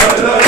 Unutulmaz